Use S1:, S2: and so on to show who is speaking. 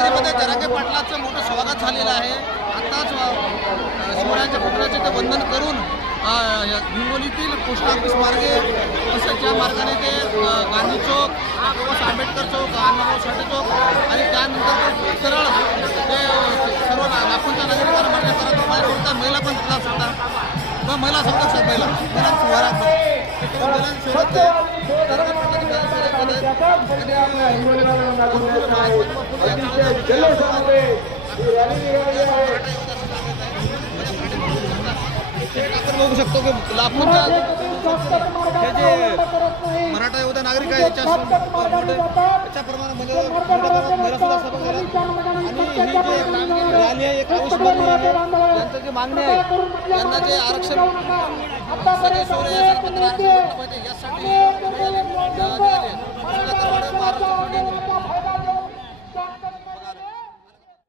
S1: यात्रेमध्ये जरांगे पाटलाचं मोठं स्वागत झालेलं आहे. आत्ताच शिवरायांच्या पुत्राचे ते वंदन करून हिंगोलीतील पोस्ट ऑफिस मार्गे तसंच ज्या मार्गाने ते गांधी चौक डॉक्टर आंबेडकर चौक अण्णाभाऊ साठे चौक आणि त्यानंतर सरळ ते सर्व नागपूरच्या नगरीवर मार्ग करत माझ्या महिला पण तिथला सुद्धा. मग महिला सांगतात सर महिला. महिला सुधारक महिलांसोबत ते आपण बघू शकतो की लाखोच्या हे जे मराठा योद्धा नागरिक आहे याच्या मोठे याच्या प्रमाणामध्ये सुद्धा आणि ही जी रॅली आहे एक अविस्मरणीय आहे त्यांचं जे मागणी आहे त्यांना जे आरक्षण सगळे सोयरे या आरक्षण पाहिजे यासाठी